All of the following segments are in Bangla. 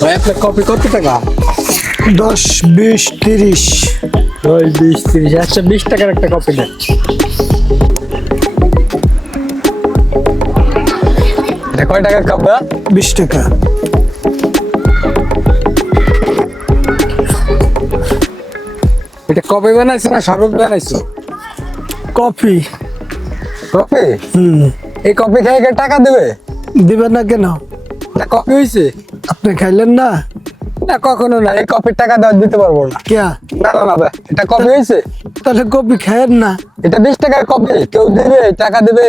ভাই আপনার কপি কত টাকা? দশ বিশ তিরিশ। ওই বিশ তিরিশ আচ্ছা বিশ টাকার একটা কপি দেন। এটা কয় টাকার কাপ বিশ টাকা। এটা কপি বানাইছো না শরবত বানাইছো? কফি কপি হুম। এই কপি খেয়ে কে টাকা দেবে? দিবেন না কেন? কপি হয়েছে আপনি খাইলেন না? না কখনো না। এই কপির টাকা দেওয়া দিতে পারব না। না না না এটা কপি হয়েছে? তাহলে কপি খায়েন না। এটা বিশ টাকার কপি কেউ দেবে টাকা দেবে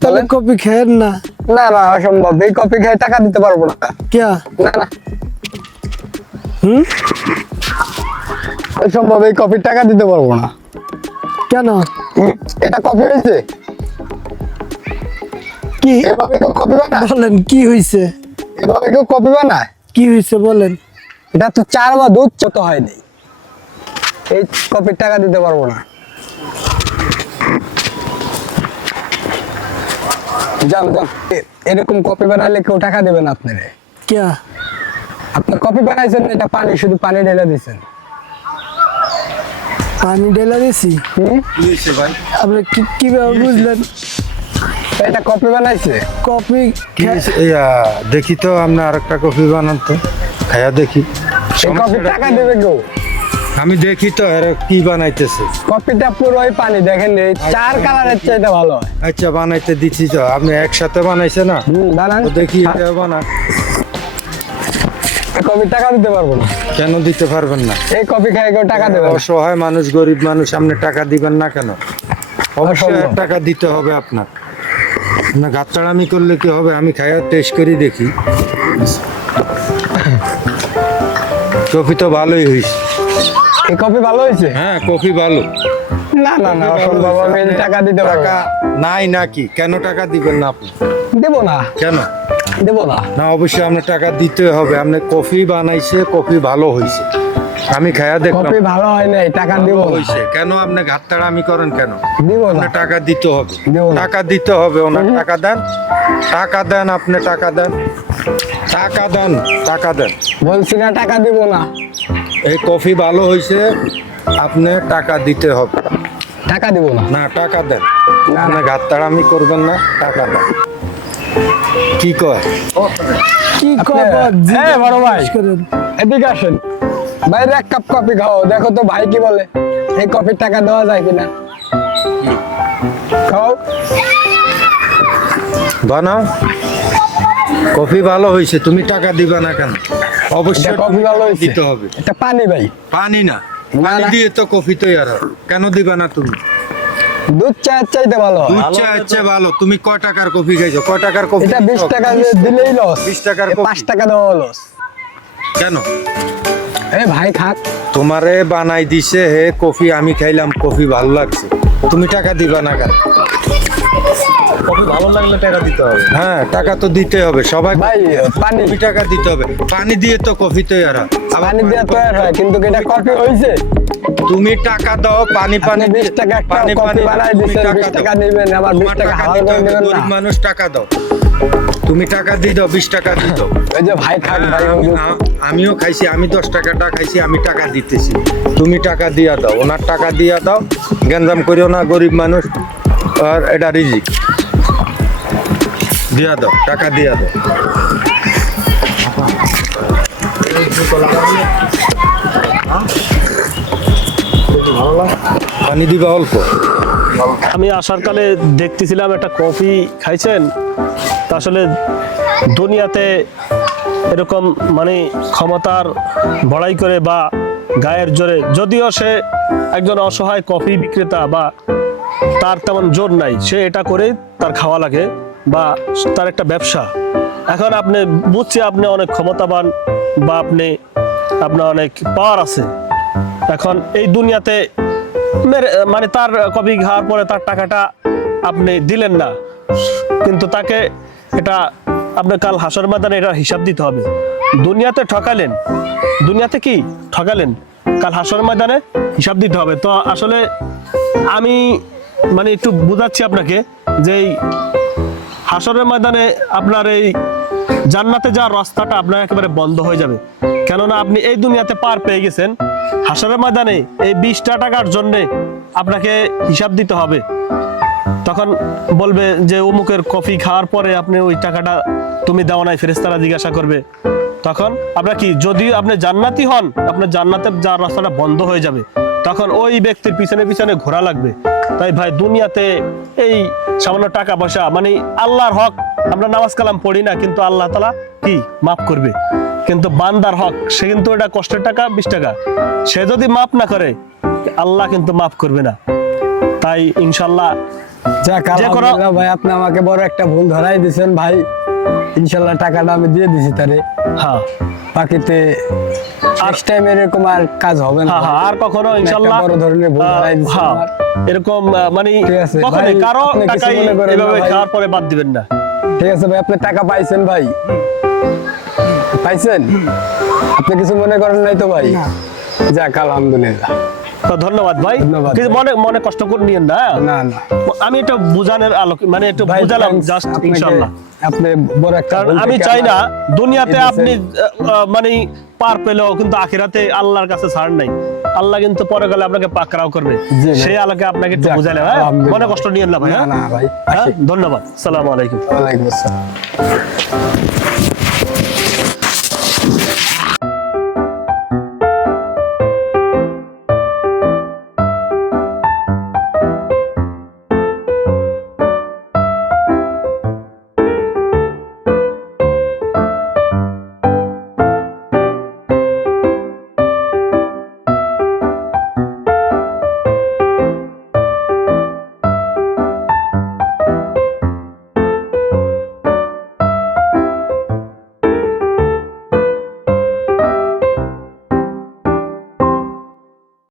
তাহলে কপি খায়েন না। না না অসম্ভব। এই কপি খেয়ে টাকা দিতে পারব না। না না। হুম? অসম্ভব এই কপির টাকা দিতে পারব না। কেন? এটা কপি হয়েছে? কি? এভাবে কপি বলেন কি হয়েছে? এভাবে কেউ কপি বানায়? কি হয়েছে বলেন? এটা তো চার বা দুধ ছোট হয়নি। এই কপির টাকা দিতে পারব না। যান যান। এরকম কপি বানাইলে কেউ টাকা দেবে না আপনারে। কেয়া? আপনার কপি বানাইছেন এটা পানি শুধু পানি ঢেলে দিচ্ছেন পানি ঢেলে দিছি হুম? আপনি কি কীভাবে বুঝলেন? এটা কপি বানাইছে? কপি আহ, দেখি তো আপনার আরেকটা কফি বানান তো। খায়া দেখি। টাকা দেবে কেউ আমি দেখি তো এরা কি বানাইতেছে। কপিটা পুরোই পানি দেখেন এই চার কালারের চাইতে ভালো হয়। আচ্ছা বানাইতে দিচ্ছি তো আপনি একসাথে বানাইছে না? দেখি এটা বানা এই টাকা দিতে পারব না। কেন দিতে পারবেন না? এই কপি খাই কেউ টাকা দেবে না। অসহায় মানুষ গরিব মানুষ আপনি টাকা দিবেন না কেন? অবশ্যই টাকা দিতে হবে আপনার না গাচ্চাড়ামি করলে কি হবে? আমি খাইয়া টেস্ট করি দেখি। কফি তো ভালোই হয়েছে এই কপি ভালো হয়েছে হ্যাঁ কফি ভালো। না না না অসম্ভব আমি টাকা দিতে পারব টাকা নাই নাকি? কেন টাকা দিবেন না আপনি? দেবো না। কেন? দেবো না। না অবশ্যই আপনার টাকা দিতে হবে। আপনি কফি বানাইছে কফি ভালো হয়েছে আমি খায়া দেখলাম। কপি ভালো হয় নাই টাকা দিব হয়েছে কেন আপনি ঘাটতাড়ামি করেন কেন? দিব না। টাকা দিতে হবে। দেবো না। টাকা দিতে হবে ওনার। টাকা দেন। টাকা দেন আপনি টাকা দেন। টাকা দেন টাকা দেন। বলছি না টাকা দিব না। এই কফি ভালো হয়েছে আপনি টাকা দিতে হবে। টাকা দিব না। না টাকা দেন। না। আপনি ঘাটতাড়ামি করবেন না টাকা দেন। কি কয়? কি কয় এই বড় ভাই। এদিকে আসেন। বাইরে এক কাপ কপি খাও। দেখো তো ভাই কি বলে এই কপির টাকা দেওয়া যায় কিনা? খাও। বানাও। কফি ভালো হয়েছে তুমি টাকা দিবা না কেন? অবশ্যই কপি ভালো হয়েছে। দিতে হবে। এটা পানি ভাই। পানি না। পানি দিয়ে তো কফি তৈরি হয় কেন দিবা না তুমি? দুধ চায়ের চাইতে ভালো দুধ চা হচ্ছে ভালো। তুমি কয় টাকার কফি খাইছো? কয় টাকার কফি এটা বিশ খাইছো? টাকা দিলেই লস 20 টাকার কপি। পাঁচ টাকা দেওয়া লস কেন? ভাই খাক। তোমারে বানাই দিছে হে কফি আমি খাইলাম কফি ভালো লাগছে। তুমি টাকা দিবা না কেন? কফি ভালো লাগলে টাকা দিতে হবে। হ্যাঁ টাকা তো দিতে হবে সবাই ভাই পানি। কফি টাকা দিতে হবে। পানি দিয়ে তো কফি তৈরি হয়। পানি দিয়ে তৈরি হয় কিন্তু এটা কপি হয়েছে তুমি টাকা দাও পানি পানি আপনি বিশ দিয়ে- টাকা পানি পানি। বানাই দিচ্ছেন টাকা নেবেন বিশ তোমার টাকা টাকা হাওয়া দিতে করে নেবেন মানুষ টাকা দাও। তুমি টাকা দিয়ে দাও বিশ টাকা দিয়ে দাও। এই যে ভাই খাক ভাই হ্যাঁ, আমিও খাইছি আমি দশ টাকাটা খাইছি আমি টাকা দিতেছি। তুমি টাকা দিয়া দাও ওনার টাকা দিয়া দাও গেঞ্জাম করিও না গরিব মানুষ আর এটা রিজিক। দিয়া দাও টাকা দিয়া দাও। পানি দিবা অল্প? আমি আসার কালে দেখতেছিলাম একটা কফি খাইছেন। আসলে দুনিয়াতে এরকম মানে ক্ষমতার বড়াই করে বা গায়ের জোরে, যদিও সে একজন অসহায় কফি বিক্রেতা বা তার তেমন জোর নাই, সে এটা করে তার খাওয়া লাগে বা তার একটা ব্যবসা। এখন আপনি বুঝছি আপনি অনেক ক্ষমতাবান বা আপনি, আপনার অনেক পাওয়ার আছে। এখন এই দুনিয়াতে মানে তার কপি খাওয়ার পরে তার টাকাটা আপনি দিলেন না। কিন্তু তাকে এটা আপনার কাল হাসর ময়দানে এটা হিসাব দিতে হবে। দুনিয়াতে ঠকালেন, দুনিয়াতে কি ঠকালেন? কাল হাসর ময়দানে হিসাব দিতে হবে। তো আসলে আমি মানে একটু বুঝাচ্ছি আপনাকে যে এই হাসরের ময়দানে আপনার এই জান্নাতে যাওয়ার রাস্তাটা আপনার একেবারে বন্ধ হয়ে যাবে। কেননা আপনি এই দুনিয়াতে পার পেয়ে গেছেন। হাসরের ময়দানে এই বিশটা টাকার জন্যে আপনাকে হিসাব দিতে হবে। তখন বলবে যে, অমুকের কফি খাওয়ার পরে আপনি ওই টাকাটা তুমি দাও নাই ফেরেস্তারা জিজ্ঞাসা করবে। তখন আপনার কি, যদি আপনি জান্নাতি হন, আপনার জান্নাতের যাওয়ার রাস্তাটা বন্ধ হয়ে যাবে। তখন ওই ব্যক্তির পিছনে পিছনে ঘোরা লাগবে। তাই ভাই, দুনিয়াতে এই সামান্য টাকা পয়সা মানে আল্লাহর হক, আমরা নামাজ কালাম পড়ি না, কিন্তু আল্লাহ তালা কি, মাফ করবে। কিন্তু বান্দার হক, সে কিন্তু এটা কষ্টের টাকা, বিশ টাকা। সে যদি মাফ না করে, আল্লাহ কিন্তু মাফ করবে না। তাই ইনশাল্লাহ যাক যে আলহামদুলিল্লাহ ভাই আপনি আমাকে বড় একটা ভুল ধরাই দিয়েছেন ভাই। ইনশাল্লাহ টাকাটা আমি দিয়ে দিছি তারে। হ্যাঁ। বাকিতে নেক্সট টাইম এরকম আর কাজ হবে না। হ্যাঁ হ্যাঁ আর কখনো বড় ধরনের ভুল হ্যাঁ এরকম মানে ঠিক আছে, কখনোই কারও টাকাই এভাবে খাওয়ার পরে বাদ দিবেন না। ঠিক আছে ভাই আপনি টাকা পাইছেন ভাই। পাইছেন? আপনি কিছু মনে করেন নাই তো ভাই? যাক আলহামদুলিল্লাহ। তো ধন্যবাদ ভাই। কিন্তু মনে মনে কষ্ট করে নিয়েন না? না না। আমি এটা বুঝানোর আলোক মানে একটু বুঝালাম জাস্ট ইনশাল্লাহ আপনি বড় একটা আমি চাই না দুনিয়াতে আপনি মানে পার পেলেও কিন্তু আখিরাতে আল্লাহর কাছে ছাড় নাই। আল্লাহ কিন্তু পরে গেলে আপনাকে পাকড়াও করবে। সেই আলোকে আপনাকে একটু বুঝাইলাম হ্যাঁ? মনে কষ্ট নিয়েন না ভাই হ্যাঁ? হ্যাঁ? ধন্যবাদ। সালাম আলাইকুম। ওয়ালাইকুম আসসালাম।